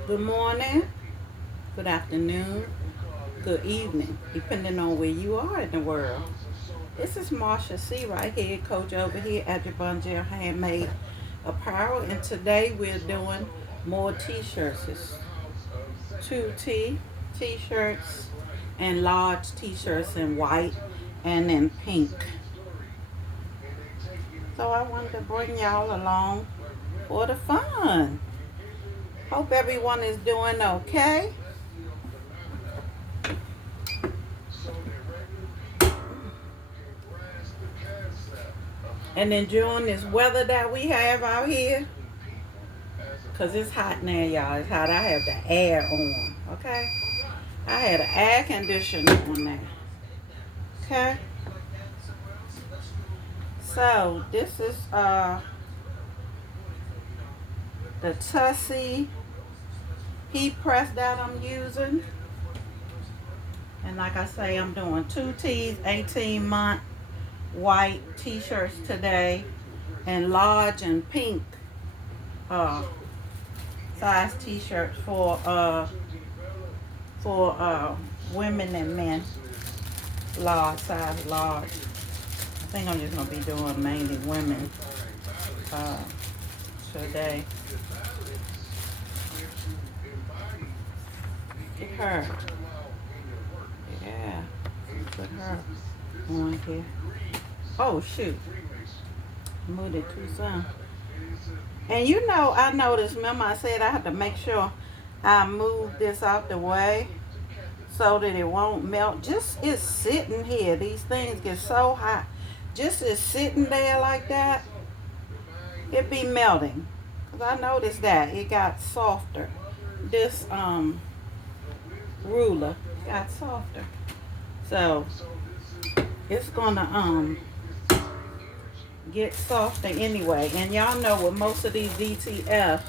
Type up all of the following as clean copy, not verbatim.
Good morning, good afternoon, good evening, depending on where you are in the world. This is Marsha C. right here, coach over here at Jabonjel Handmade Apparel, and today we're doing more t-shirts. It's 2T t-shirts and large t-shirts in white and in pink. So I wanted to bring y'all along for the fun. Hope everyone is doing okay. And enjoying this weather that we have out here. Because it's hot now, y'all. It's hot. I have the air on. Okay? I had an air conditioner on there. Okay? So, this is the Tussie heat press that I'm using. And like I say, I'm doing 2Ts, 18-month white t-shirts today. And large and pink size t-shirts for women and men, large size, large. I think I'm just gonna be doing mainly women today. Get her, yeah, put her on here. Oh shoot, moved it too soon. And you know, I noticed. Remember, I said I had to make sure I move this out the way so that it won't melt. Just it's sitting here. These things get so hot. Just it's sitting there like that, it be melting. Cause I noticed that it got softer. This ruler got softer. So it's gonna get softer anyway. And y'all know with most of these DTFs,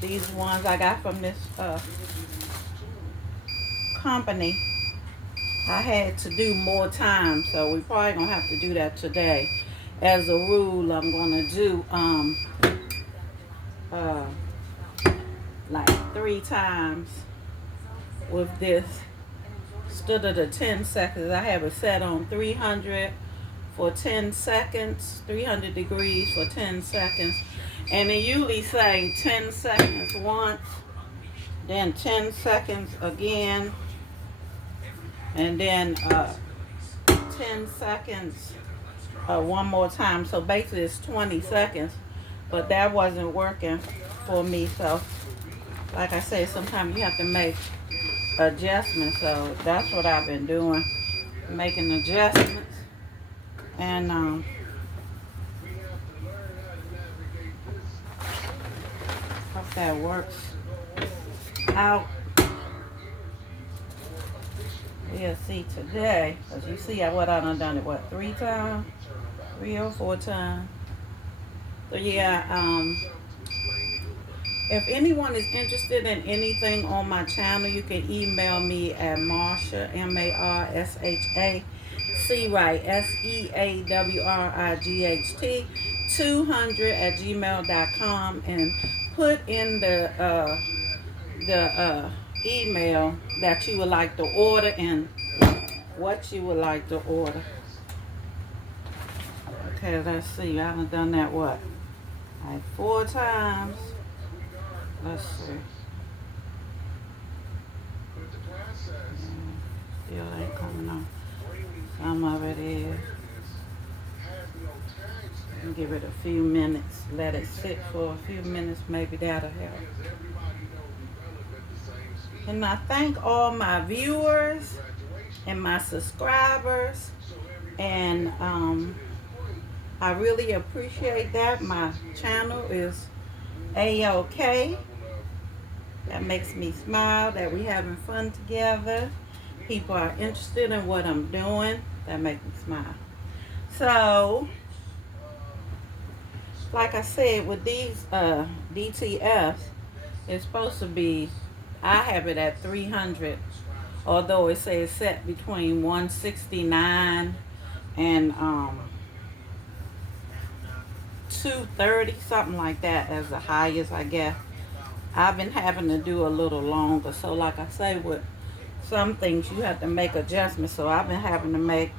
these ones I got from this company, I had to do more time, so we probably gonna have to do that today. As a rule, I'm gonna do like 3 times with this instead of the 10 seconds. I have it set on 300 for 10 seconds, 300 degrees for 10 seconds, and it usually say 10 seconds once, then 10 seconds again, and then 10 seconds one more time. So basically it's 20 seconds, but that wasn't working for me. So like I say, sometimes you have to make adjustments. So that's what I've been doing, making adjustments. And hope that works out. We'll see today. As you see, I done it 3 times, 3 or 4 times. So yeah, if anyone is interested in anything on my channel, you can email me at Marsha, Marsha Seawright, Seawright 200 at gmail.com, and put in the email that you would like to order and what you would like to order. Okay, let's see. I haven't done that like 4 times. Let's see. Still ain't coming on. Some of it is. Give it a few minutes. Let it sit for a few minutes. Maybe that'll help. And I thank all my viewers and my subscribers. And I really appreciate that. My channel is A-OK. That makes me smile, that we having fun together. People are interested in what I'm doing. That makes me smile. So, like I said, with these DTFs, it's supposed to be, I have it at 300, although it says set between 169 and 230, something like that, as the highest, I guess. I've been having to do a little longer. So like I say, with some things you have to make adjustments. So I've been having to make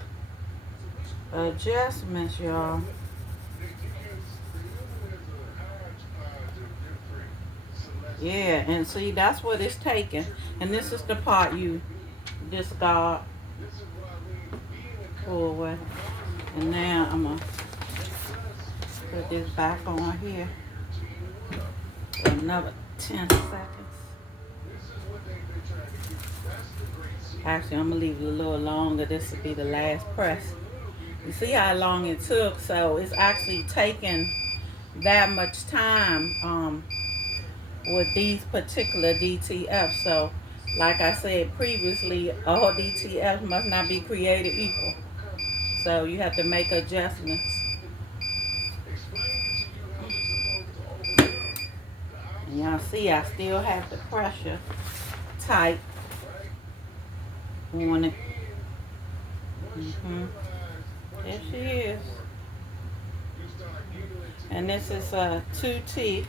adjustments, y'all. Yeah, and see, that's what it's taking. And this is the part you discard, pull away. And now I'm going to put this back on here for another 10 seconds. Actually, I'm going to leave it a little longer. This will be the last press. You see how long it took? So it's actually taking that much time with these particular DTF. So like I said previously, all DTFs must not be created equal. So you have to make adjustments. And y'all see I still have the pressure tight on it. There she is. And this is a 2T.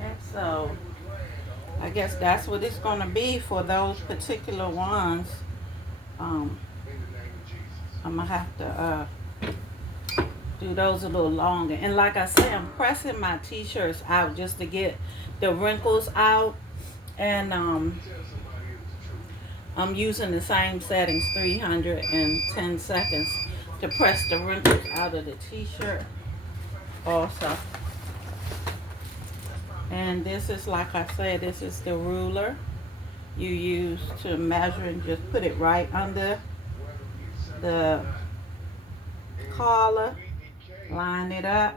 And so I guess that's what it's going to be for those particular ones. I'm going to have to do those a little longer. And like I said, I'm pressing my t-shirts out just to get the wrinkles out. And I'm using the same settings, 310 seconds, to press the wrinkles out of the t-shirt also. And this is, like I said, this is the ruler you use to measure, and just put it right under the collar, line it up,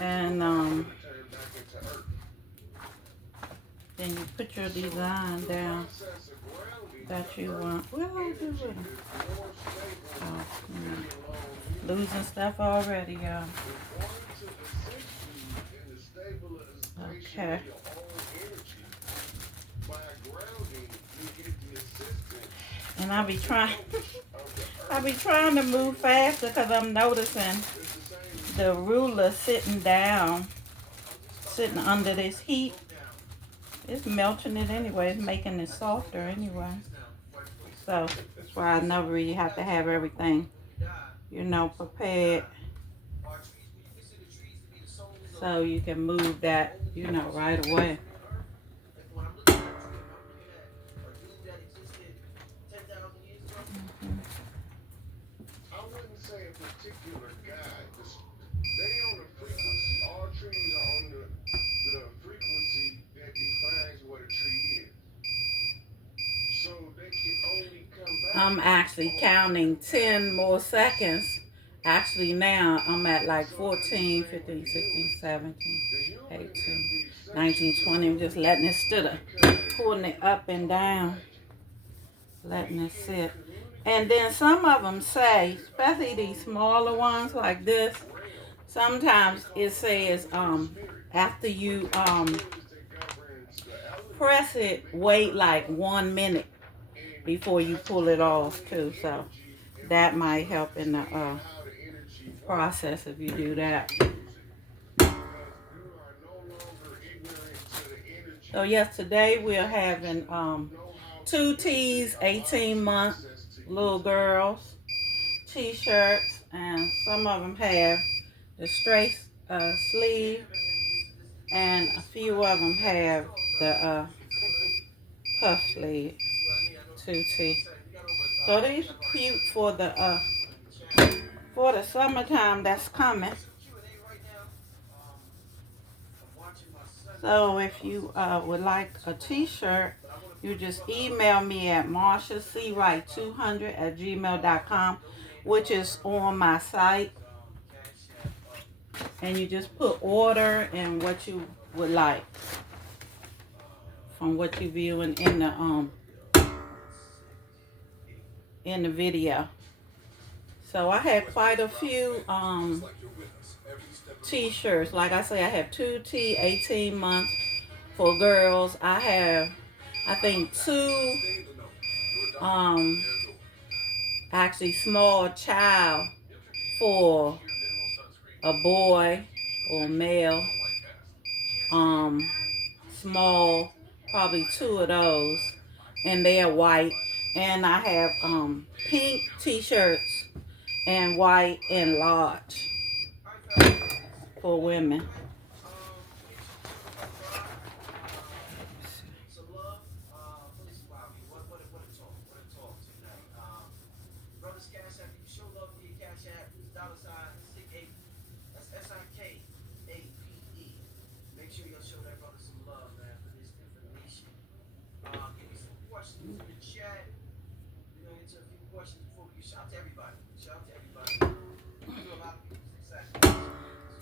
and then you put your design down that you want. What do I do with them? Oh, losing stuff already, y'all. Okay. And I be trying to move faster because I'm noticing the ruler sitting under this heat. It's melting it anyway. It's making it softer anyway. So that's why I never really have to have everything, prepared. So you can move that, right away. I wouldn't say a particular guy. They on the frequency. All trees are on the frequency that defines what a tree is. So they can only come back. I'm actually counting 10 more seconds. Actually now I'm at like 14, 15, 16, 17, 18, 19, 20. I'm just letting it sit, pulling it up and down, letting it sit. And then some of them say, especially these smaller ones like this, sometimes it says after you press it, wait like 1 minute before you pull it off too. So that might help in the process if you do that. So yes, today we're having 2 T's, 18 month little girls t-shirts, and some of them have the straight sleeve, and a few of them have the puff sleeve, 2T. So these are cute for the summertime that's coming. So if you would like a t-shirt, you just email me at marciacwright200@gmail.com, which is on my site. And you just put order and what you would like from what you're viewing in the video. So I had quite a few t-shirts. Like I say, I have 2T, 18 months for girls. I have, I think, 2 actually small child for a boy or male, small, probably 2 of those, and they are white. And I have pink t-shirts and white and large for women.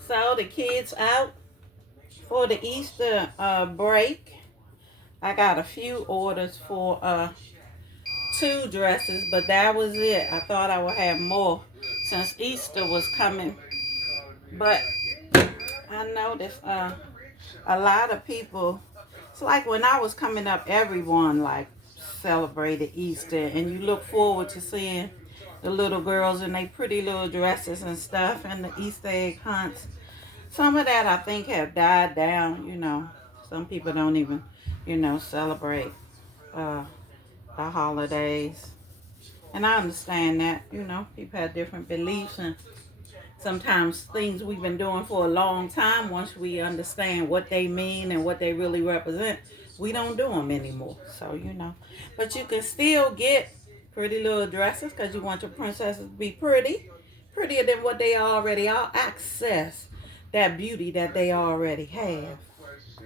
So the kids out for the Easter break. I got a few orders for 2 dresses, but that was it. I thought I would have more since Easter was coming. But I noticed a lot of people, it's like when I was coming up, everyone like celebrated Easter, and you look forward to seeing the little girls in their pretty little dresses and stuff, and the Easter egg hunts. Some of that I think have died down, Some people don't even, celebrate the holidays. And I understand that, people have different beliefs, and sometimes things we've been doing for a long time, once we understand what they mean and what they really represent, we don't do them anymore. So, But you can still get pretty little dresses because you want your princesses to be prettier than what they already are. Access that beauty that they already have.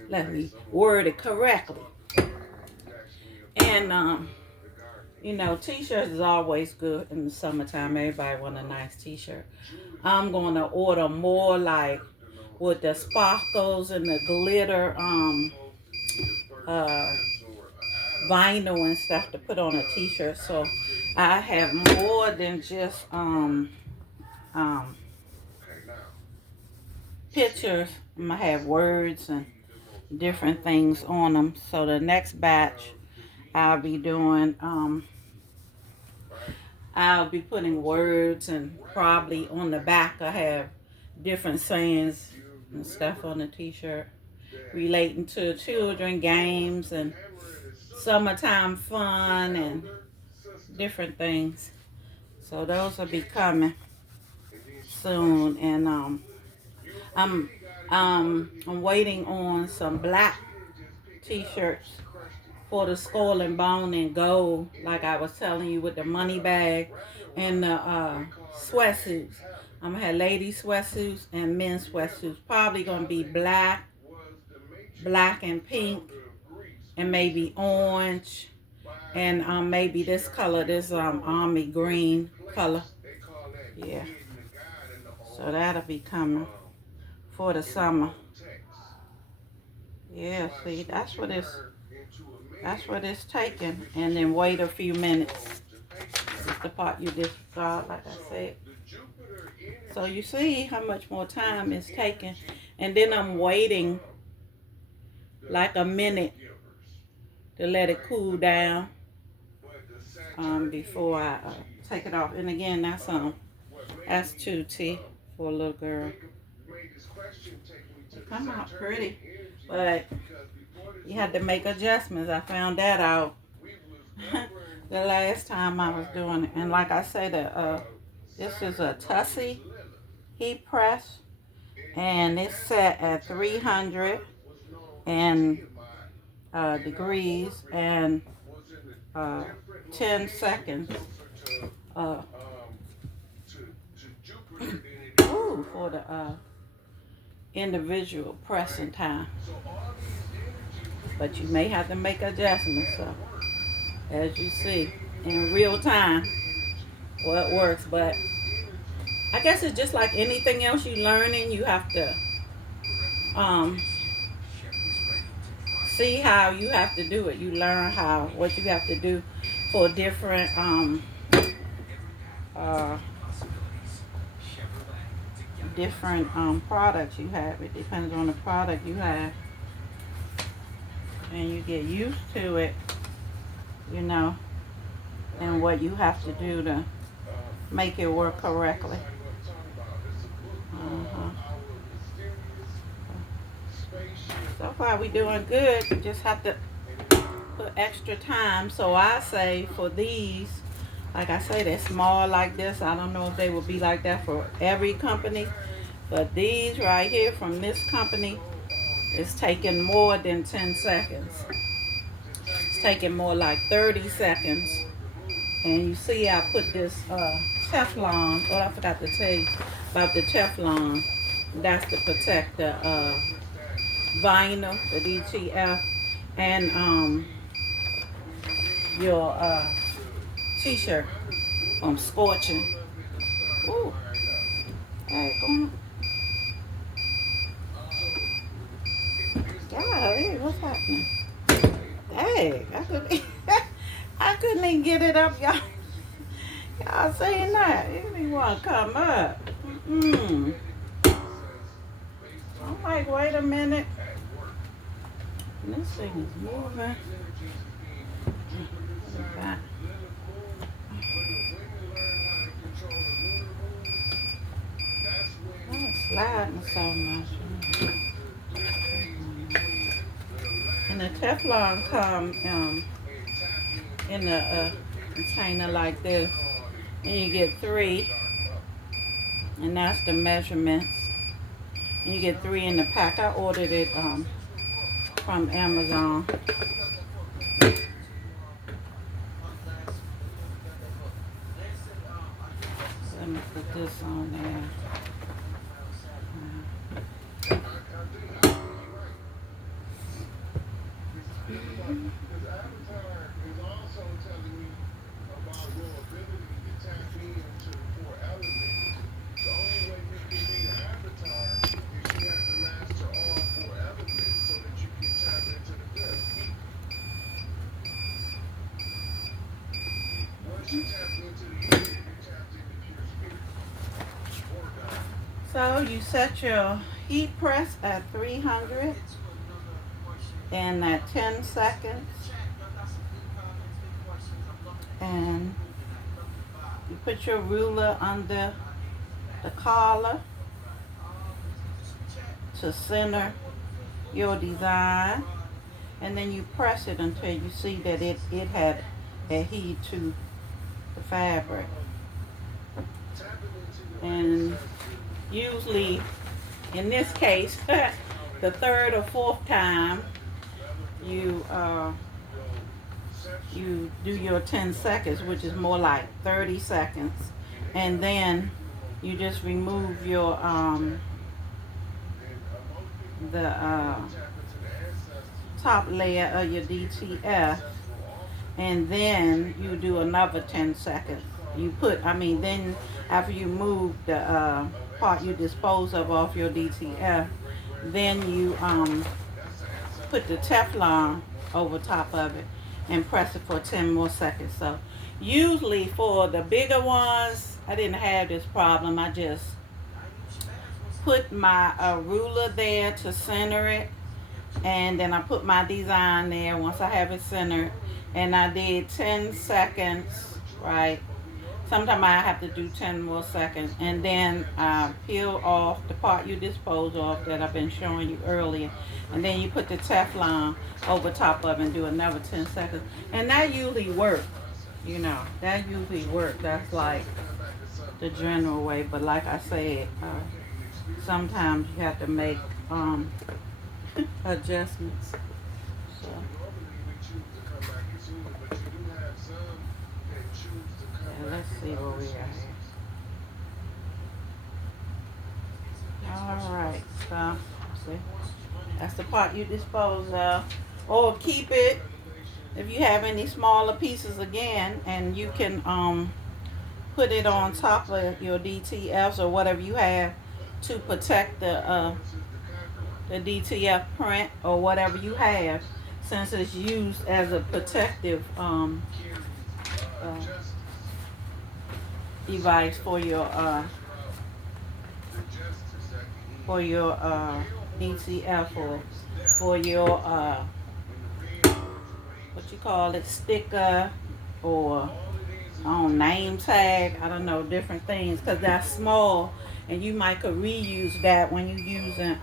Let me word it correctly. And, t-shirts is always good in the summertime. Everybody want a nice t-shirt. I'm going to order more like with the sparkles and the glitter vinyl and stuff to put on a t-shirt. So I have more than just pictures. I'm going to have words and different things on them. So the next batch I'll be doing, I'll be putting words, and probably on the back I have different sayings and stuff on the t-shirt relating to children, games, and summertime fun and different things. So those will be coming soon. And I'm waiting on some black t-shirts for the Skull and Bone and Gold, like I was telling you, with the money bag and the sweatsuits. I'm gonna have lady sweatsuits and men's sweatsuits. Probably gonna be black and pink, and maybe orange, and maybe this color, this army green color. Yeah. So that'll be coming for the summer. Yeah, see, that's what it's taking. And then wait a few minutes. This is the part you discard, like I said. So you see how much more time it's taking. And then I'm waiting like a minute to let it cool down before I take it off. And again, that's 2T for a little girl. They come out pretty, but you had to make adjustments. I found that out the last time I was doing it. And like I said, this is a Tussie heat press, and it's set at 300 degrees and 10 seconds for the individual pressing time. But you may have to make adjustments. So as you see in real time what works. But I guess it's just like anything else you learning. You have to see how you have to do it. You learn what you have to do for different products you have. It depends on the product you have, and you get used to it, and what you have to do to make it work correctly. Uh-huh. So far we doing good. We just have to put extra time. So I say for these, like I say, they're small like this. I don't know if they will be like that for every company. But these right here from this company is taking more than 10 seconds. It's taking more like 30 seconds. And you see I put this Teflon. Oh, I forgot to tell you about the Teflon. That's to protect the vinyl, the DTF, and your t-shirt from scorching. Ooh. Hey, go on. Golly, what's happening? Hey, I couldn't even get it up, y'all. Y'all saying that? It didn't want to come up. I'm like, wait a minute. This thing is moving. I'm sliding so much. And the Teflon come in a container like this. And you get 3. And that's the measurements. And you get 3 in the pack. I ordered it from Amazon. Let me put this on there. So you set your heat press at 300 and at 10 seconds, and you put your ruler under the collar to center your design, and then you press it until you see that it had adhered to the fabric. And usually, in this case, the 3rd or 4th time, you do your 10 seconds, which is more like 30 seconds, and then you just remove your the top layer of your DTF, and then you do another 10 seconds. Then after you move the part you dispose of off your DTF, then you put the Teflon over top of it and press it for 10 more seconds. So usually for the bigger ones, I didn't have this problem. I just put my ruler there to center it, and then I put my design there once I have it centered, and I did 10 seconds, right? Sometimes I have to do 10 more seconds, and then peel off the part you dispose of that I've been showing you earlier, and then you put the Teflon over top of it and do another 10 seconds, and that usually works. That usually works. That's like the general way, but like I said, sometimes you have to make adjustments. So. Let's see where we are here. Alright, so see, that's the part you dispose of. Or keep it if you have any smaller pieces again, and you can put it on top of your DTFs or whatever you have to protect the DTF print or whatever you have, since it's used as a protective device for your DTF, or for your what you call it, sticker, or name tag. I don't know, different things, because that's small and you might could reuse that when you're using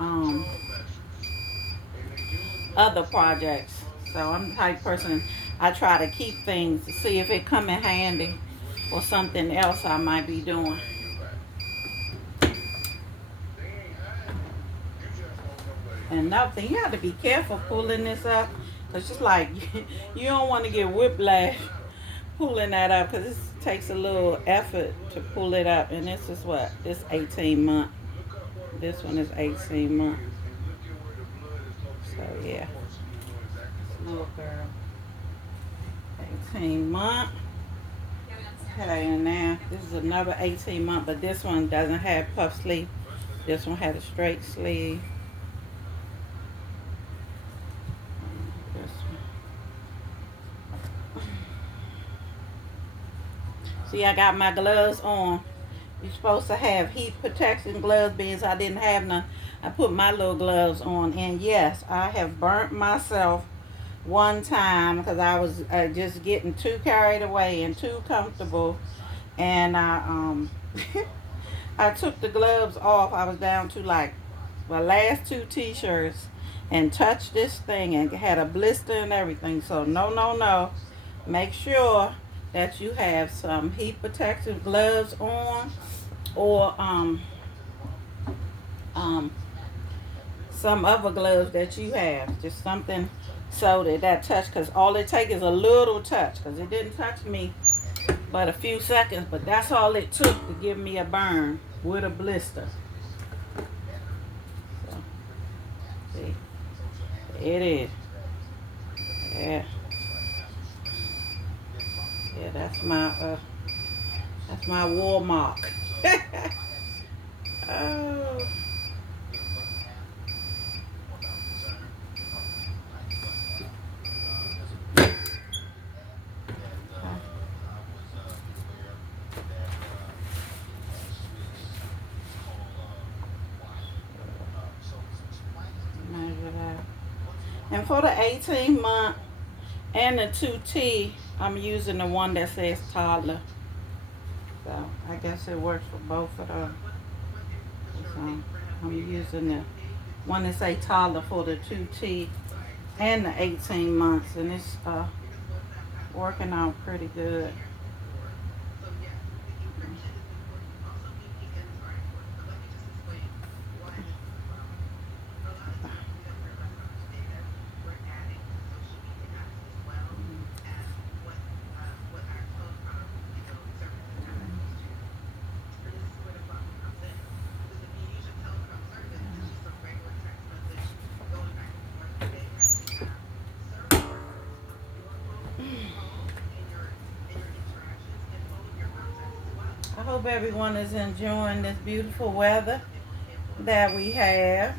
other projects. So I'm the type of person, I try to keep things to see if it come in handy or something else I might be doing. And another thing, you have to be careful pulling this up, because just like you don't want to get whiplash pulling that up, because this takes a little effort to pull it up. And this is what? This 18 month. This one is 18 month. So yeah. Little girl. 18 month. Okay, and now this is another 18 month, but this one doesn't have puff sleeve. This one had a straight sleeve. This one. See, I got my gloves on. You're supposed to have heat protection gloves, being I didn't have none. I put my little gloves on, and yes, I have burnt myself one time because I was just getting too carried away and too comfortable, and I took the gloves off. I was down to like my last two t-shirts and touched this thing and had a blister and everything. So no. Make sure that you have some heat protective gloves on, or some other gloves that you have. Just something so that touch, because all it takes is a little touch, because it didn't touch me but a few seconds, but that's all it took to give me a burn with a blister. So, see, it is. Yeah. Yeah, that's my war mark. Oh. Measure that. And for the 18 month and the 2T, I'm using the one that says toddler. So I guess it works for both of them. So I'm using the one that say toddler for the 2T and the 18 months, and it's working out pretty good. I hope everyone is enjoying this beautiful weather that we have.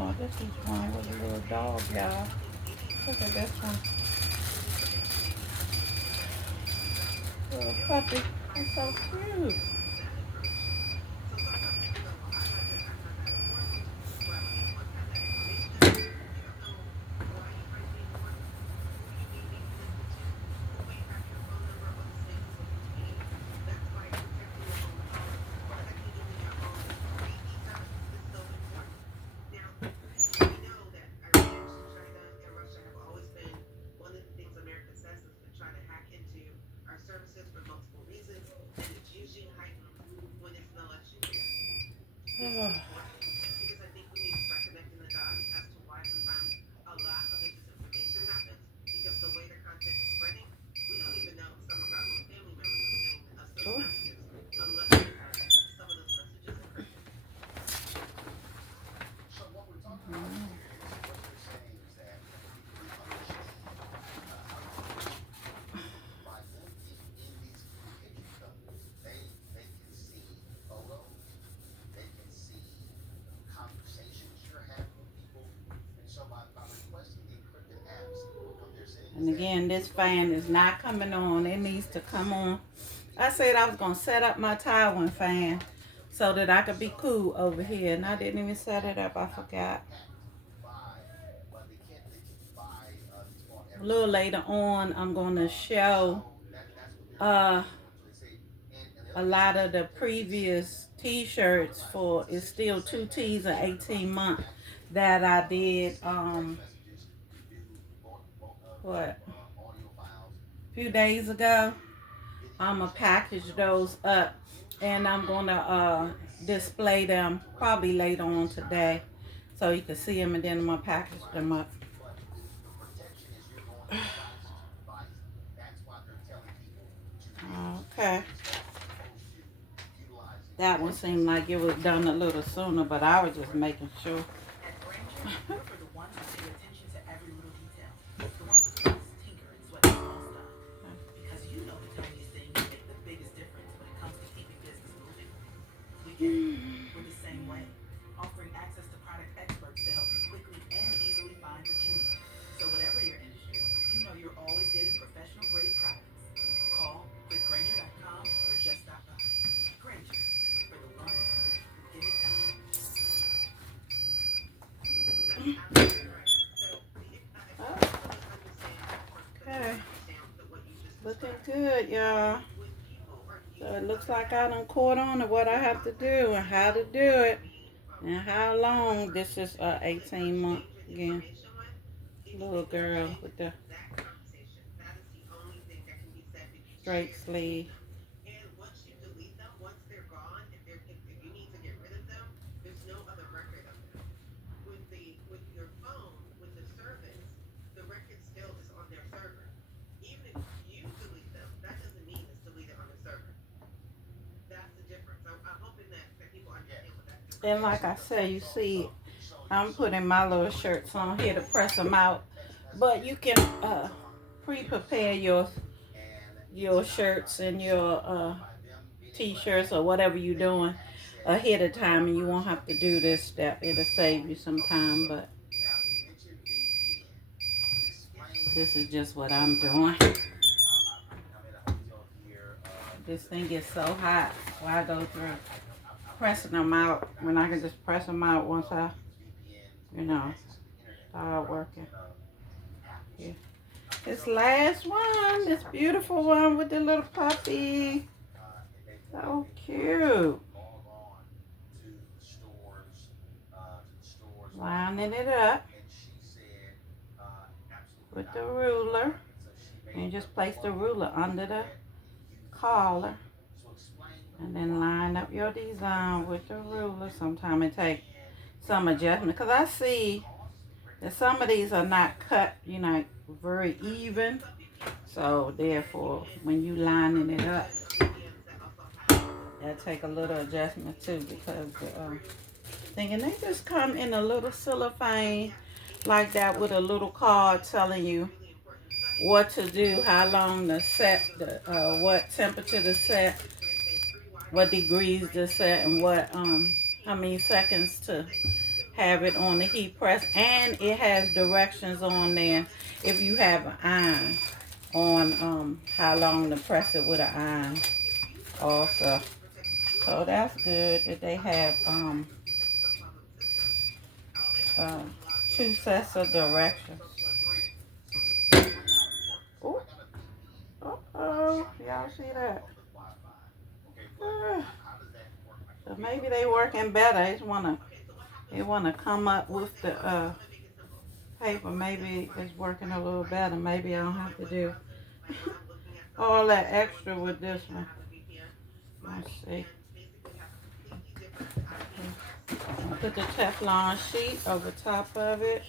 Oh, this is one with a little dog, y'all. Look at this one. Little puppy. It's so cute. Oh. Cool. And again, this fan is not coming on. It needs to come on. I said I was going to set up my Taiwan fan so that I could be cool over here. And I didn't even set it up. I forgot. A little later on, I'm going to show a lot of the previous t-shirts for It's Still 2 T's in 18 months that I did a few days ago. I'm gonna package those up and I'm gonna display them probably later on today so you can see them, and then I'm gonna package them up. Okay. That one seemed like it was done a little sooner, but I was just making sure. We're the same way, offering access to product experts to help you quickly and easily find what you need. So whatever your industry, you know you're always getting professional grade products. Call quickgranger.com or just stop by. Granger, for the ones who get it done. Okay. Looking good, y'all. So it looks like I done caught on to what I have to do and how to do it and how long. This is 18 month again. Little girl with the straight sleeve. And like I say, you see, I'm putting my little shirts on here to press them out. But you can pre-prepare your shirts and your t-shirts or whatever you're doing ahead of time, and you won't have to do this step. It'll save you some time, but this is just what I'm doing. This thing gets so hot, so I go through pressing them out when I can just press them out once I, start working. Yeah. This last one, this beautiful one with the little puppy. So cute. Lining it up with the ruler. And you just place the ruler under the collar. And then line up your design with the ruler. Sometimes it takes some adjustment, because I see that some of these are not cut, very even. So therefore, when you lining it up, that take a little adjustment too, because thinking they just come in a little cellophane like that with a little card telling you what to do, how long to set, what temperature to set, what degrees to set, and what how many seconds to have it on the heat press. And it has directions on there if you have an iron on how long to press it with an iron also. So that's good that they have 2 sets of directions. Ooh. Uh-oh, y'all see that? So maybe they working better. They wanna come up with the paper. Maybe it's working a little better. Maybe I don't have to do all that extra with this one. Let's see. Put the Teflon sheet over top of it.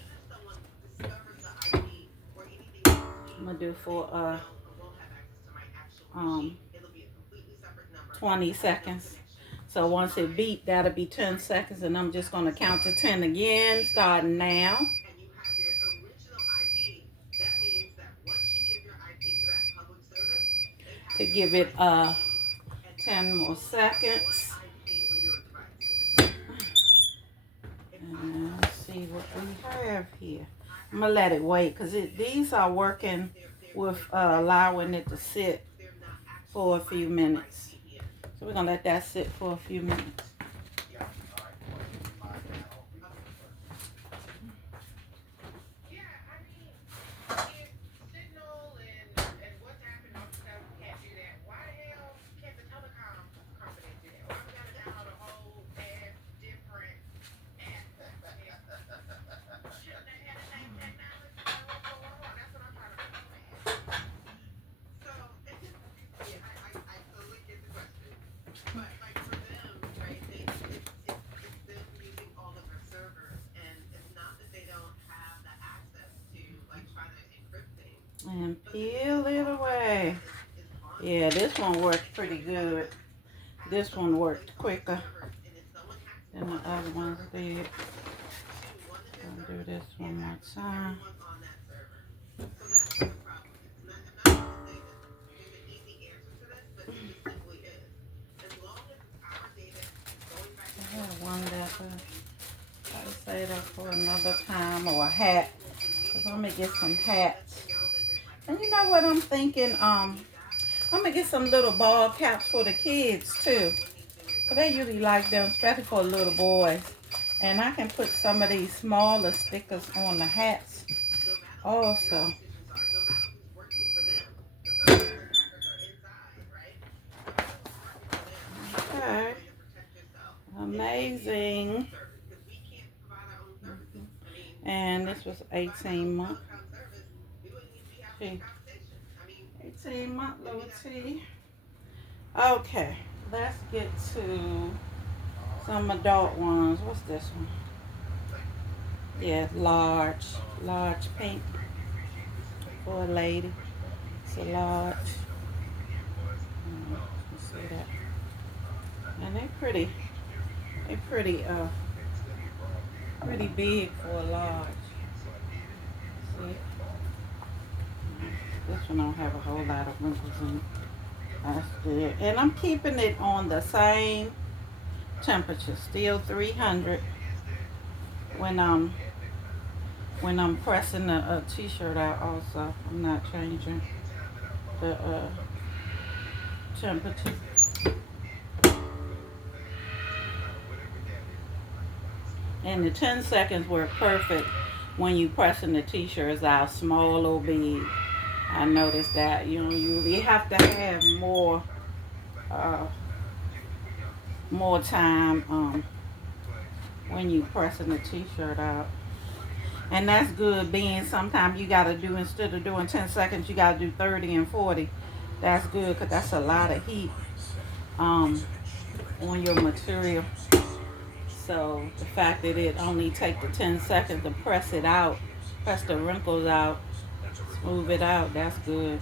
I'm gonna do for 20 seconds. So once it beep, that'll be 10 seconds, and I'm just gonna count to 10 again, starting now. To give it 10 more seconds. And let's see what we have here. I'm gonna let it wait because these are working with allowing it to sit for a few minutes. So we're gonna let that sit for a few minutes. And peel it away. Yeah, this one worked pretty good. This one worked quicker than the other ones did. I'll do this one more time. I have one that I'll say that for another time, or a hat. Cause I'm gonna get some hats. And you know what I'm thinking? I'm gonna get some little ball caps for the kids too. Cause they usually like them, especially for little boys. And I can put some of these smaller stickers on the hats also. Okay. Amazing. And this was 18 months. 18-month little T. Okay, let's get to some adult ones. What's this one? Yeah, large pink for a lady. It's a large. Let's see that. And they're pretty. They're pretty big for a large. See? This one don't have a whole lot of wrinkles in it. That's good. And I'm keeping it on the same temperature, still 300 when I'm pressing the t-shirt out also. I'm not changing the temperature. And the 10 seconds work perfect when you pressing the t-shirts out, small or big. I noticed that you have to have more time when you pressing the t-shirt out. And that's good, being sometimes you gotta do, instead of doing 10 seconds, you gotta do 30 and 40. That's good because that's a lot of heat on your material. So the fact that it only takes the 10 seconds to press it out, press the wrinkles out, smooth it out, that's good.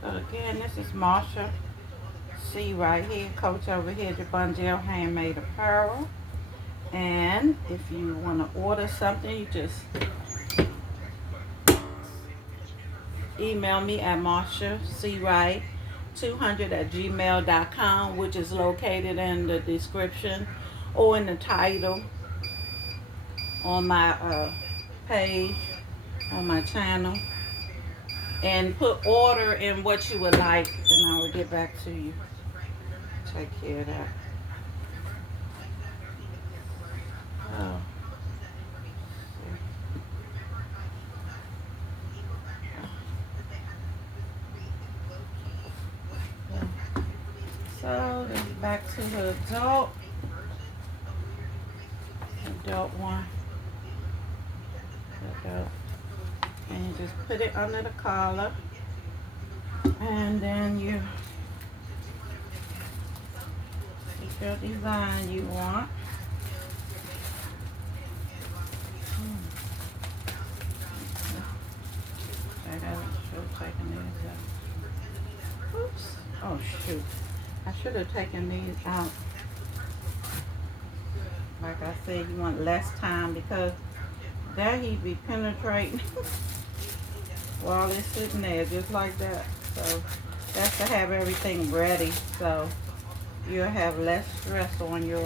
So again, this is Marsha C right here, coach over here, Jabungel Handmade Apparel. And if you want to order something, you just email me at marshacwright200@gmail.com, which is located in the description or in the title on my page, on my channel. And put order in what you would like, and I will get back to you. Take care of that. Oh. So then back to the adult one. And you just put it under the collar, and then you pick your design you want. I should have taken these out. Oops. Oh shoot. I should have taken these out. Like I said, you want less time because that heat be penetrating while it's sitting there just like that. So That's to have everything ready, so you'll have less stress on your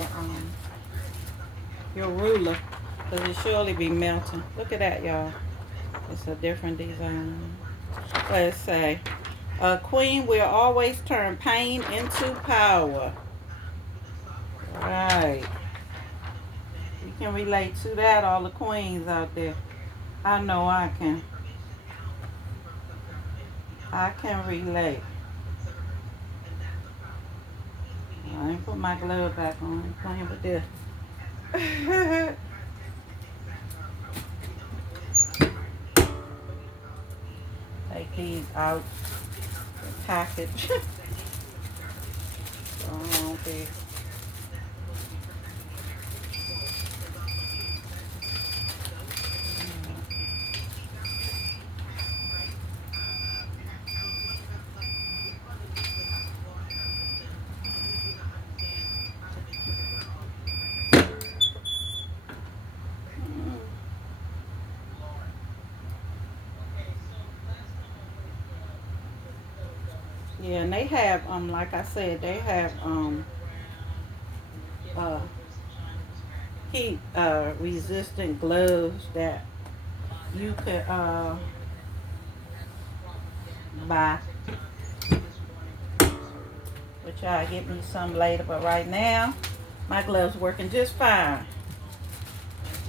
ruler, because it surely be melting. Look at that, y'all. It's a different design. Let's say, queen will always turn pain into power. Right. You can relate to that, all the queens out there. I know I can. I can relate. I ain't put my glove back on. I'm playing with this. Take these out the package. Okay. Yeah, and they have like I said, they have uh heat resistant gloves that you could buy. Which I'll get me some later, but right now my gloves working just fine.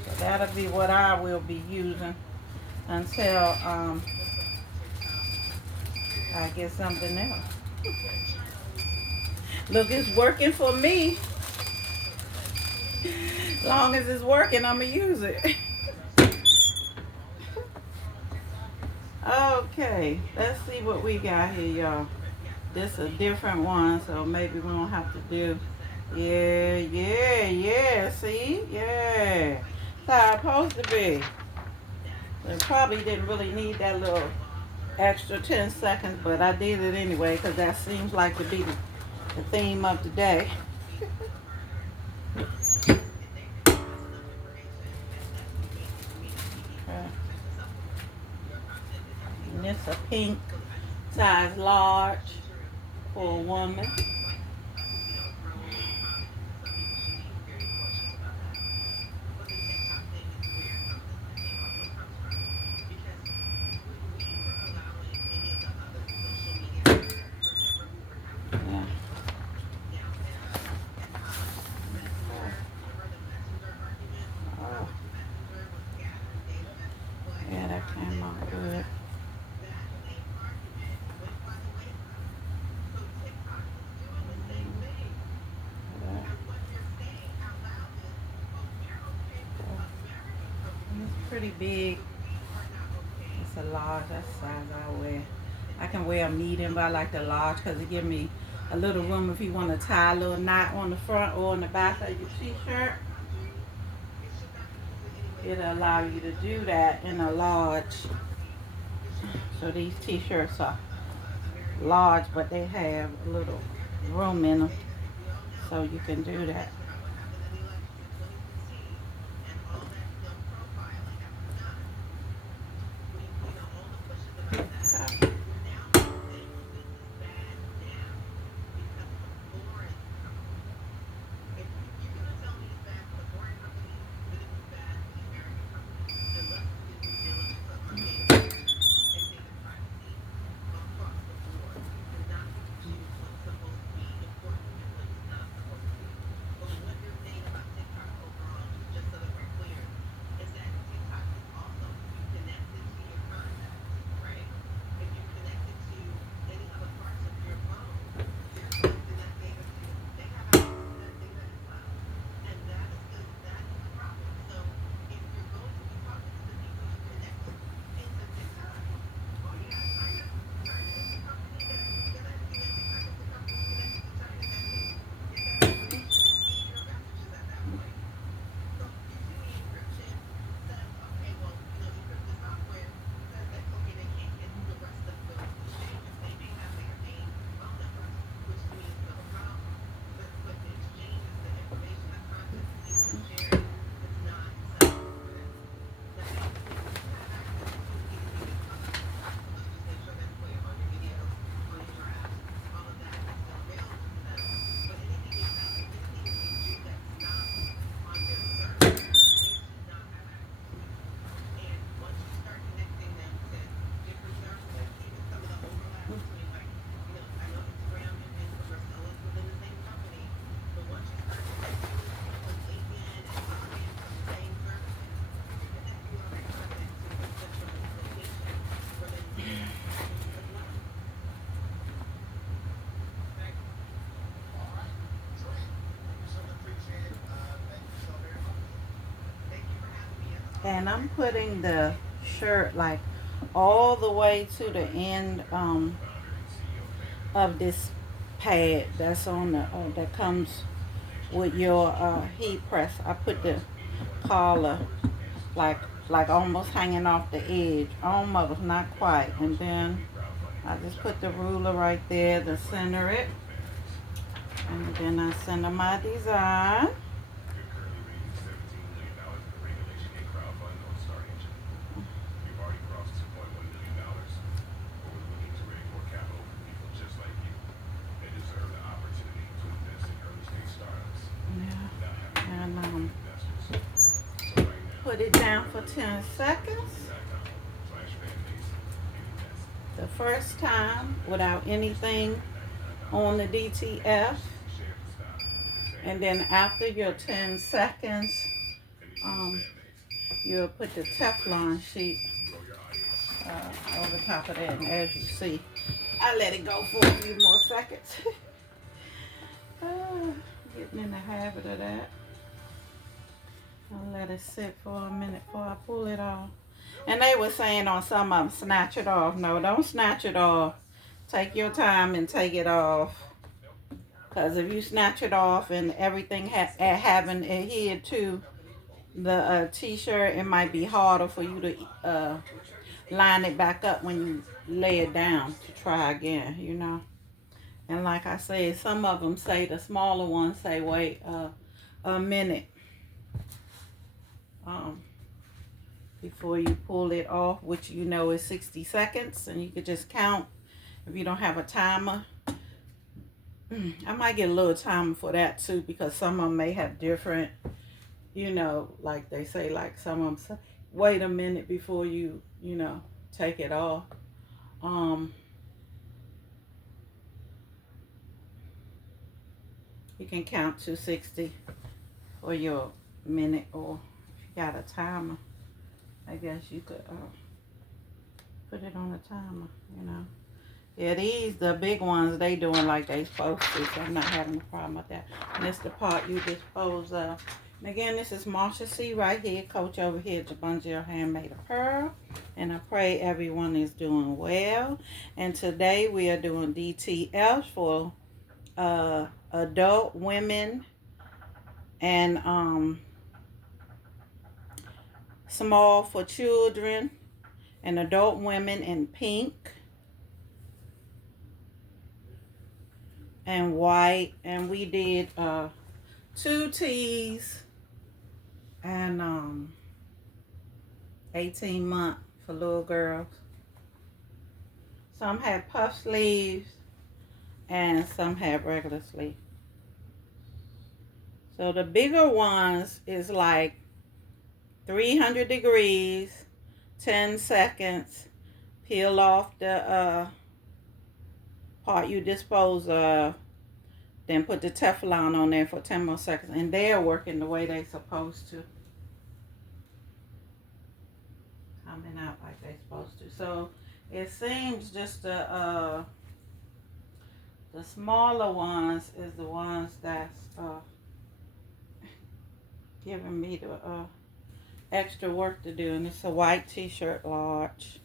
So that'll be what I will be using until I get something else. Look, it's working for me. Long as it's working, I'ma use it. Okay, let's see what we got here, y'all. This is a different one, so maybe we don't have to do. Yeah. See, yeah. That's how it's supposed to be. It probably didn't really need that little extra 10 seconds, but I did it anyway because that seems like to be the theme of the day. And it's a pink size large for a woman. Yeah. Oh. Yeah, that came out good. It's pretty big. It's a large. That's the size I wear. I can wear a medium, but I like the large because it gives me a little room if you want to tie a little knot on the front or on the back of your t-shirt. It'll allow you to do that in a large. So these t-shirts are large, but they have a little room in them, so you can do that. And I'm putting the shirt like all the way to the end of this pad that's on the that comes with your heat press. I put the collar like almost hanging off the edge, almost, not quite. And then I just put the ruler right there to center it, and then I center my design. Yeah. And put it down for 10 seconds. The first time without anything on the DTF. And then after your 10 seconds, you'll put the Teflon sheet over top of that. And as you see, I let it go for a few more seconds. Getting in the habit of that. I'll let it sit for a minute before I pull it off. And they were saying on some of them, snatch it off. No, don't snatch it off. Take your time and take it off. Because if you snatch it off and everything having adhered to the t-shirt, it might be harder for you to line it back up when you lay it down to try again, you know. And like I said, some of them say, the smaller ones say, wait a minute before you pull it off, which you know is 60 seconds. And you could just count if you don't have a timer. I might get a little timer for that too, because some of them may have different, you know, like they say, like some of them say, wait a minute before you know, take it off. You can count to 60 for your minute, or if you got a timer, I guess you could put it on a timer, you know. Yeah, these, the big ones, they doing like they supposed to, so I'm not having a problem with that. And this the part you dispose of. And again, this is Marsha C right here, coach over here at Jabunjil Handmade Apparel. And I pray everyone is doing well. And today we are doing DTF for adult women and small for children, and adult women in pink and white. And we did 2 tees and 18-month for little girls. Some had puff sleeves and some had regular sleeves. So the bigger ones is like 300 degrees, 10 seconds, peel off the part you dispose of, then put the Teflon on there for 10 more seconds, and they're working the way they're supposed to. Coming out like they're supposed to. So it seems just the smaller ones is the ones that's giving me the extra work to do. And it's a white t-shirt, large.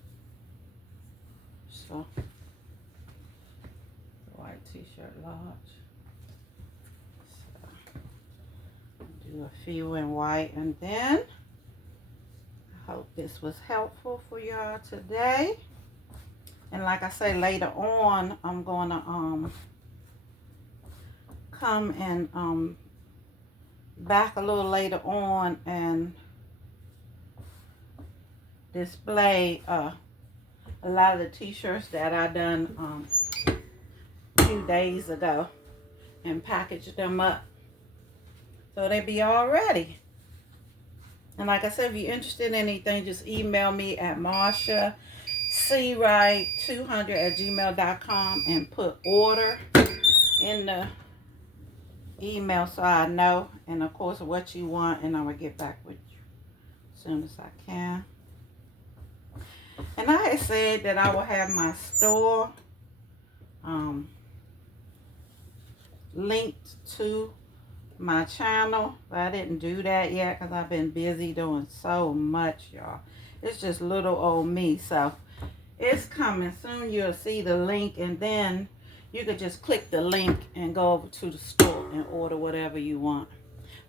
So white t-shirt, large. So do a few in white, and then I hope this was helpful for y'all today. And like I say, later on I'm gonna come and back a little later on and display a lot of the t-shirts that I done a few days ago, and package them up so they be all ready. And like I said, if you're interested in anything, just email me at marciacwright200@gmail.com and put order in the email so I know, and of course what you want, and I will get back with you as soon as I can. And I had said that I will have my store linked to my channel, but I didn't do that yet because I've been busy doing so much, y'all. It's just little old me. So it's coming soon. You'll see the link, and then you could just click the link and go over to the store and order whatever you want.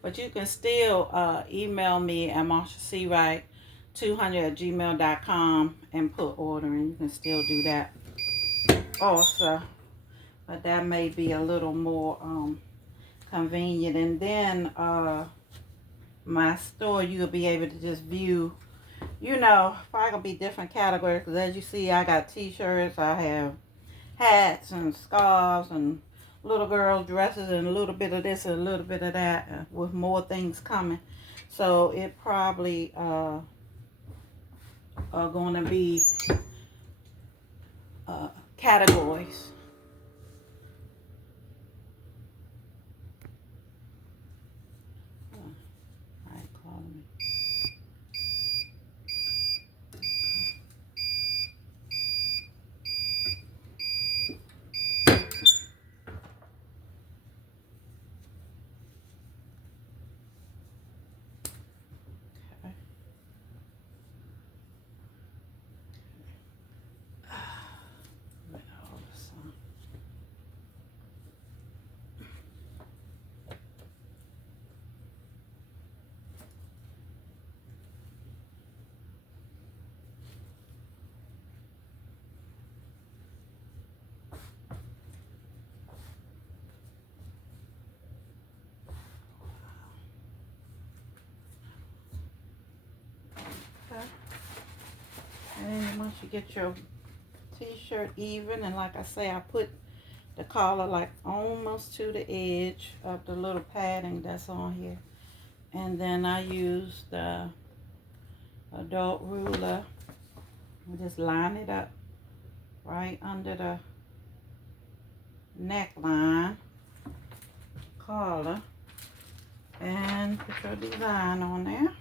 But you can still email me at marciacwright200@gmail.com and put ordering. You can still do that also. But that may be a little more convenient. And then my store, you'll be able to just view, you know, probably gonna be different categories. Because as you see, I got t-shirts, I have hats and scarves and little girl dresses and a little bit of this and a little bit of that, with more things coming. So it probably are going to be categories. And then once you get your t-shirt even, and like I say, I put the collar like almost to the edge of the little padding that's on here. And then I use the adult ruler and just line it up right under the neckline collar and put your design on there.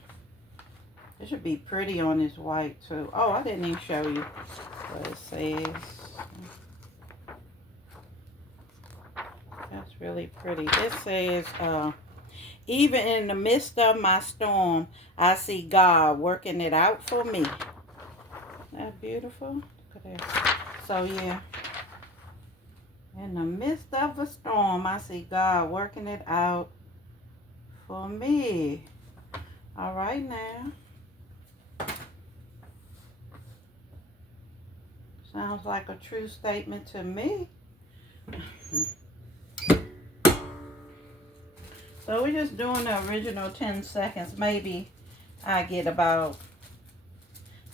It should be pretty on this white too. Oh, I didn't even show you what it says. That's really pretty. It says, even in the midst of my storm, I see God working it out for me. Isn't that beautiful? Look at that. So yeah, in the midst of a storm, I see God working it out for me. All right now. Sounds like a true statement to me. So we're just doing the original 10 seconds. Maybe I get about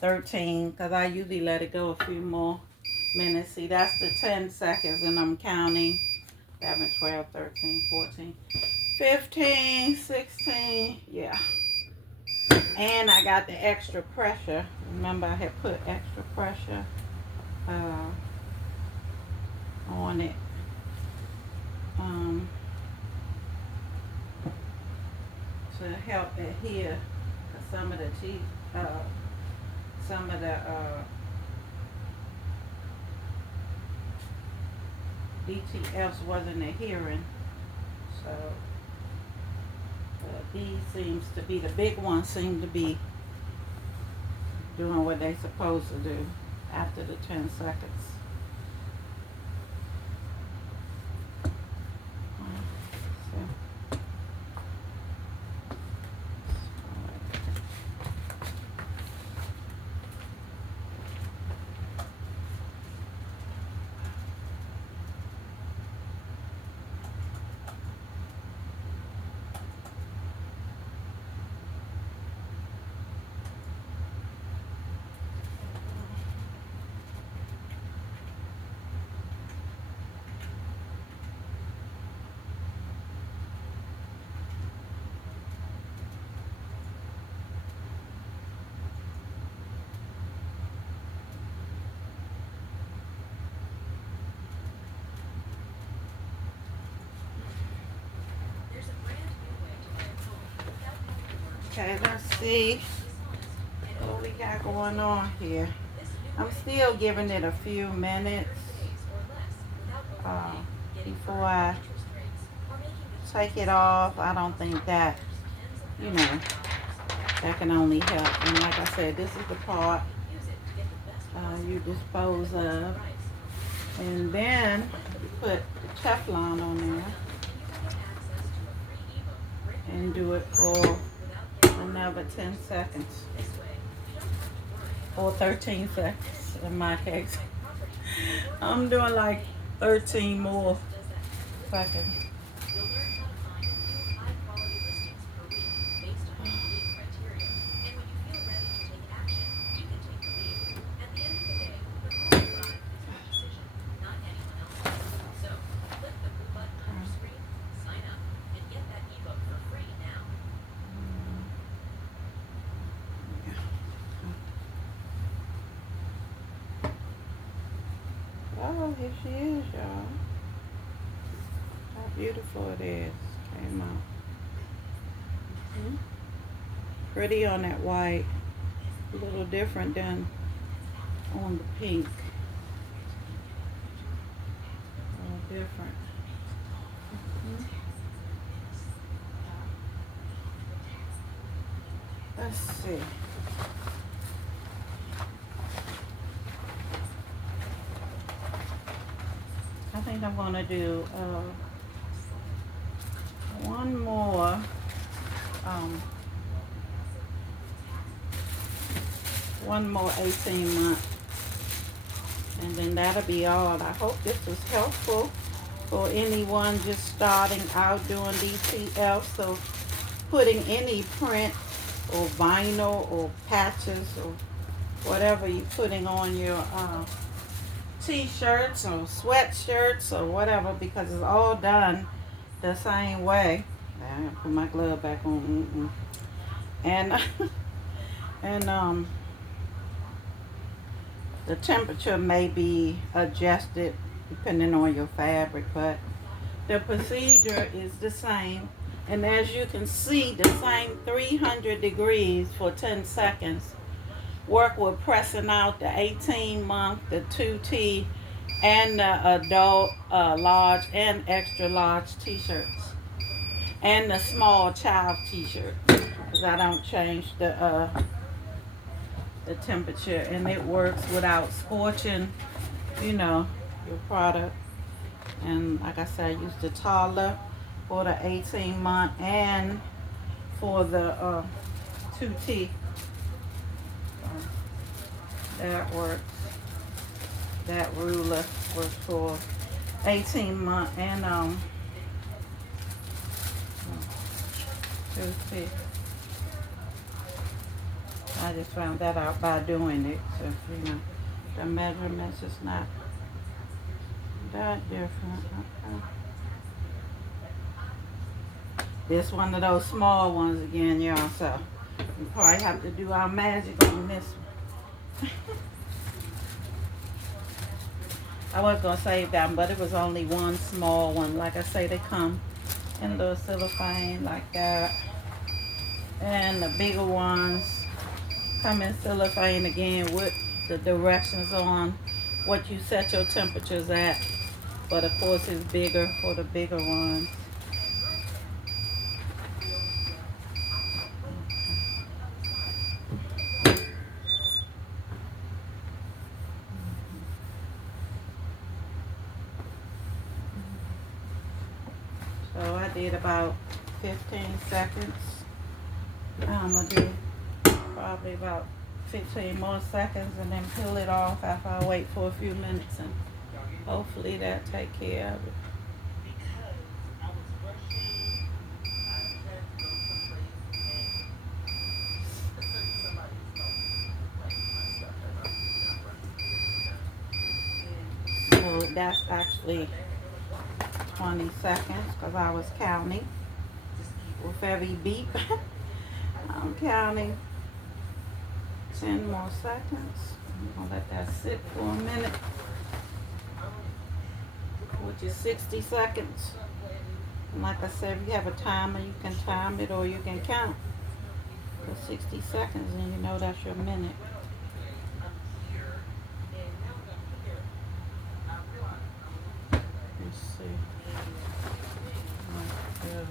13 because I usually let it go a few more minutes. See, that's the 10 seconds and I'm counting 11, 12, 13, 14, 15, 16. Yeah. And I got the extra pressure. Remember I had put extra pressure on it. To help adhere, because some of the DTFs wasn't adhering. So these seems to be, the big ones seem to be doing what they supposed to do after the 10 seconds. Okay, let's see what we got going on here. I'm still giving it a few minutes before I take it off. I don't think that, you know, that can only help. And like I said, this is the part you dispose of. And then you put the Teflon on there and do it for another 10 seconds or 13 seconds in my case. I'm doing like 13 more seconds. Oh, here she is, y'all. How beautiful it is. Came out. Pretty on that white. A little different than on the pink. A little different. Let's see. I think I'm gonna do one more one more 18 months, and then that'll be all. I hope this was helpful for anyone just starting out doing DTF. So putting any print or vinyl or patches or whatever you're putting on your t-shirts or sweatshirts or whatever, because it's all done the same way. I gotta put my glove back on. And the temperature may be adjusted depending on your fabric, but the procedure is the same. And as you can see, the same 300 degrees for 10 seconds. Work with pressing out the 18-month, the 2T, and the adult large and extra large t-shirts, and the small child t-shirt, because I don't change the temperature, and it works without scorching, you know, your product. And like I said, I use the taller for the 18-month and for the 2T. That works. That ruler was for 18-month and 2T. I just found that out by doing it. So, you know, the measurements is not that different. Okay. This one of those small ones again, y'all. So we probably have to do our magic on this one. I was gonna save that one, but it was only one small one. Like I say, they come in little cellophane like that, and the bigger ones come in cellophane again with the directions on what you set your temperatures at. But of course, it's bigger for the bigger ones. So I did about 15 seconds. I'm gonna do probably about 15 more seconds and then peel it off after I wait for a few minutes, and hopefully that take care of it. So that's actually 20 seconds because I was counting with every beep. I'm counting 10 more seconds. I'm gonna let that sit for a minute, which is 60 seconds. And like I said, if you have a timer, you can time it or you can count for 60 seconds and you know that's your minute. Let's see. Like this.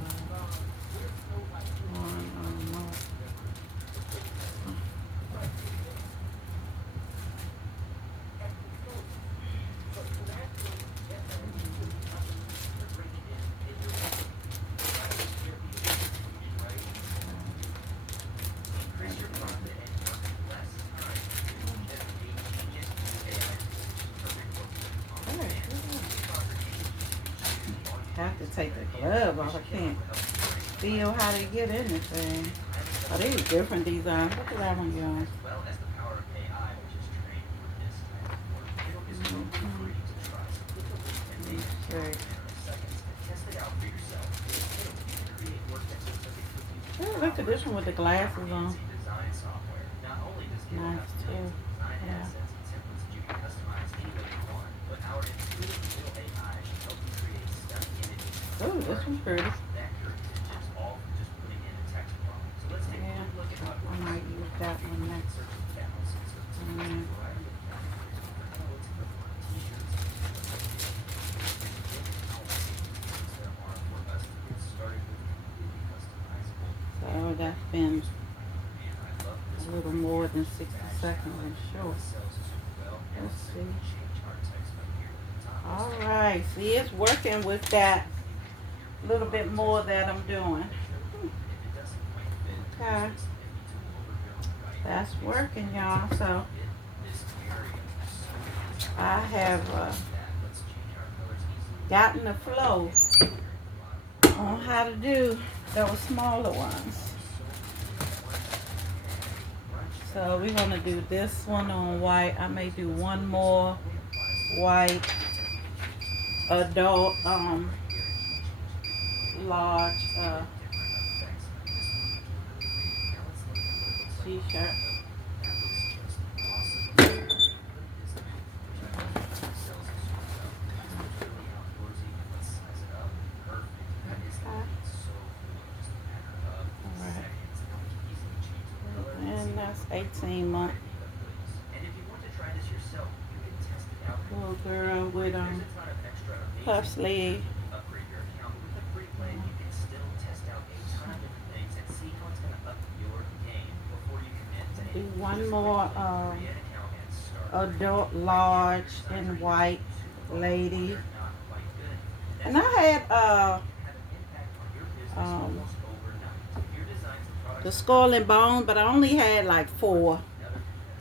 to take the glove off. I can't feel how they get in this thing. Oh, these different designs. Look at that one, y'all. Oh, look at this one with the glasses on. Nice too. Yeah. Oh, this one's pretty. Yeah. I might use that one next. So that's been a little more than 60 seconds in short. Let's see. All right, see, it's working with that little bit more that I'm doing. Okay, that's working, y'all. So I have gotten the flow on how to do those smaller ones. So we're gonna do this one on white. I may do one more white adult large t-shirt. And that's 18 months. Little girl with puff sleeve. Do one more adult large in white lady. And I had the skull and bone, but I only had like 4.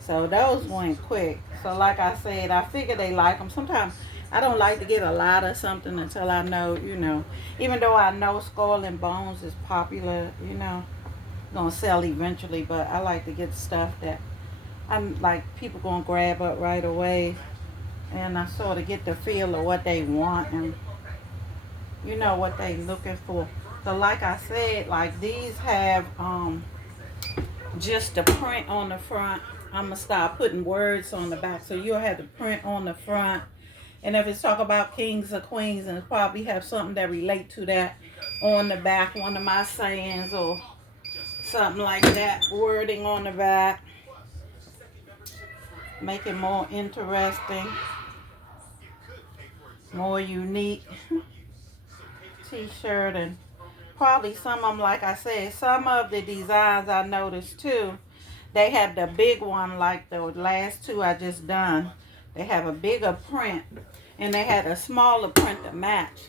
So those went quick. So like I said, I figure they like them. Sometimes I don't like to get a lot of something until I know, even though I know skull and bones is popular, gonna sell eventually, but I like to get stuff that I'm like people gonna grab up right away, and I sort of get the feel of what they want and what they looking for. So like I said, like these have just the print on the front. I'm gonna start putting words on the back, so you'll have the print on the front. And if it's talk about kings or queens, and probably have something that relate to that on the back, one of my sayings or something like that, wording on the back, make it more interesting, more unique t-shirt. And probably some of them, like I said, some of the designs I noticed too, they have the big one like the last 2 I just done. They have a bigger print and they had a smaller print to match.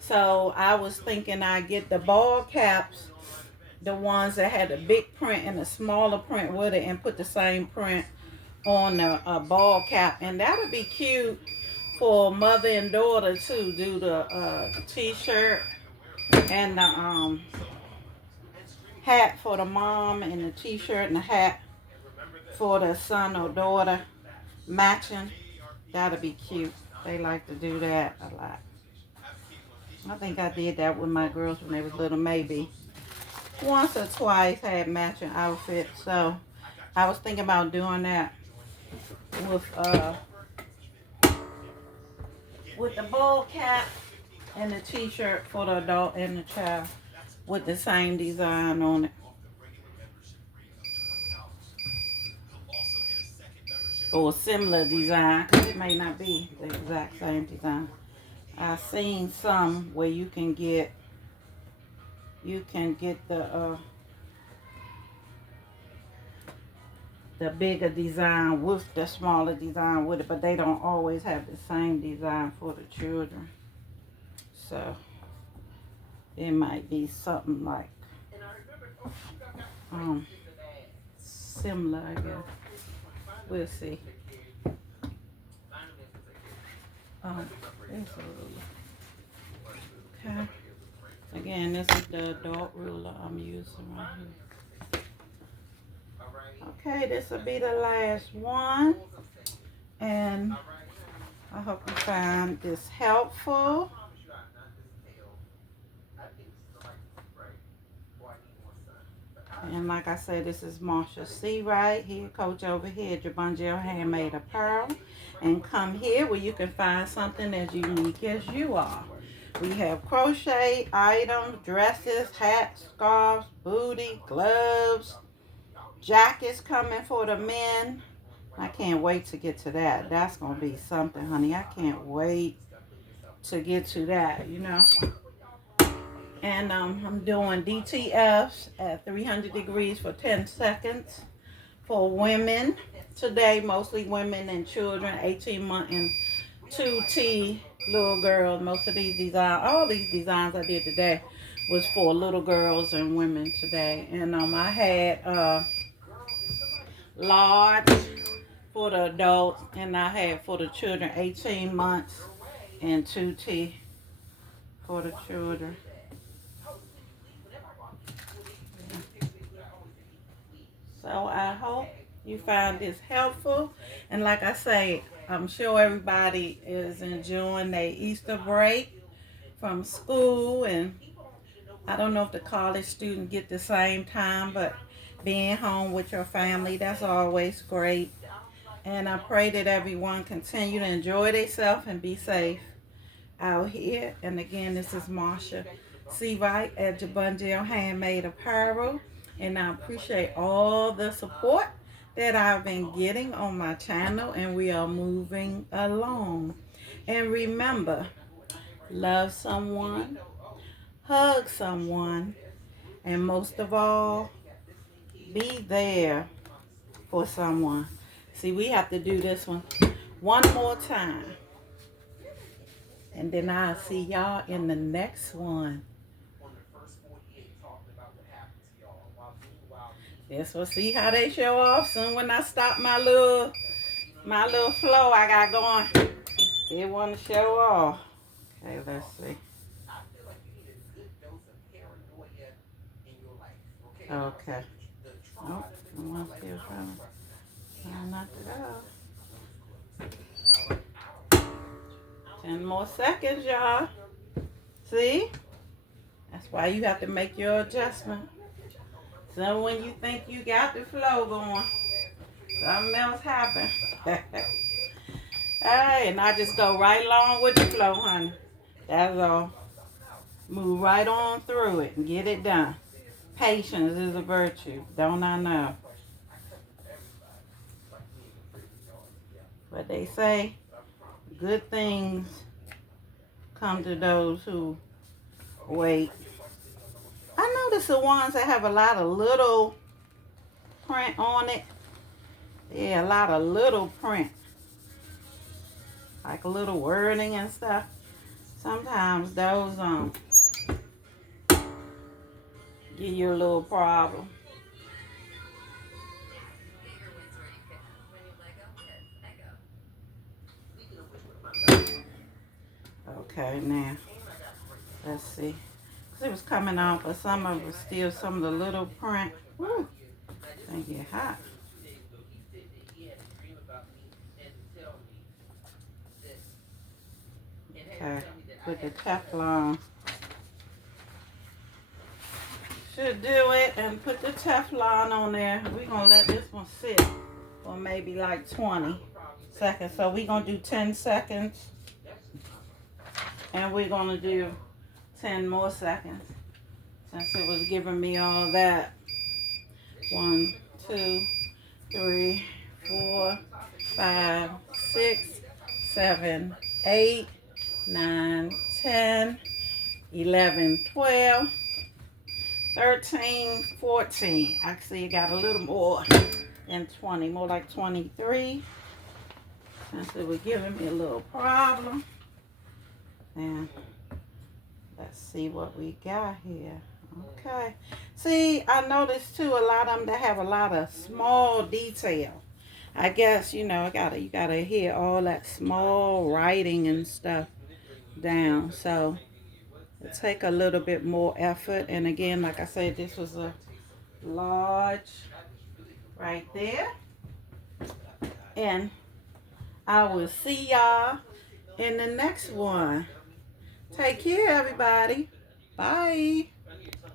So I was thinking I'd get the ball caps, the ones that had a big print and a smaller print with it, and put the same print on the ball cap. And that would be cute for mother and daughter too. Do the t-shirt and the hat for the mom, and the t-shirt and the hat for the son or daughter, matching. That'll be cute. They like to do that a lot. I think I did that with my girls when they was little, maybe once or twice, had matching outfits. So I was thinking about doing that with the bowl cap and the t-shirt for the adult and the child with the same design on it. Or similar design, because it may not be the exact same design. I've seen some where you can get the bigger design with the smaller design with it, but they don't always have the same design for the children. So it might be something like similar, I guess. We'll see. Okay. Again, this is the adult ruler I'm using right here. Okay, this will be the last one. And I hope you find this helpful. And like I said, this is Marsha C. right here, coach over here at Jabungel Handmade Apparel. And come here where you can find something as unique as you are. We have crochet items, dresses, hats, scarves, booty, gloves, jackets coming for the men. I can't wait to get to that. That's going to be something, honey. I can't wait to get to that, you know. And I'm doing DTFs at 300 degrees for 10 seconds for women. Today, mostly women and children, 18 month and 2T little girls. Most of these designs, all these designs I did today was for little girls and women today. And I had large for the adults, and I had for the children 18 months and 2T for the children. So I hope you find this helpful. And like I say, I'm sure everybody is enjoying their Easter break from school. And I don't know if the college students get the same time, but being home with your family, that's always great. And I pray that everyone continue to enjoy themselves and be safe out here. And again, this is Marsha C. Wright at Jabungel Handmade Apparel. And I appreciate all the support that I've been getting on my channel. And we are moving along. And remember, love someone, hug someone, and most of all, be there for someone. See, we have to do this one more time. And then I'll see y'all in the next one. This will see how they show off. Soon when I stop my little flow I got going, it want to show off. Okay, let's see. Okay. Oh, I'm still trying not to go. 10 more seconds, y'all. See? That's why you have to make your adjustment. So when you think you got the flow going, something else happen. Hey, and I just go right along with the flow, honey. That's all. Move right on through it and get it done. Patience is a virtue, don't I know? But they say good things come to those who wait. I notice the ones that have a lot of little print on it. Yeah, a lot of little print. Like a little wording and stuff. Sometimes those give you a little problem. Okay, now let's see. Cause it was coming off, but some of it was still some of the little print. Woo, they get hot. Okay, put the Teflon. Should do it and put the Teflon on there. We're gonna let this one sit for maybe like 20 seconds. So we're gonna do 10 seconds. And we're gonna do 10 more seconds. Since it was giving me all that. 1, 2, 3, 4, 5, 6, 7, 8, 9, 10, 11, 12, 13, 14. Actually, it got a little more than 20, more like 23. Since it was giving me a little problem. And let's see what we got here. Okay. See, I noticed too a lot of them that have a lot of small detail. I guess, you know, you gotta hear all that small writing and stuff down. So It take a little bit more effort. And again, like I said, this was a large right there. And I will see y'all in the next one. Take care, everybody. Bye.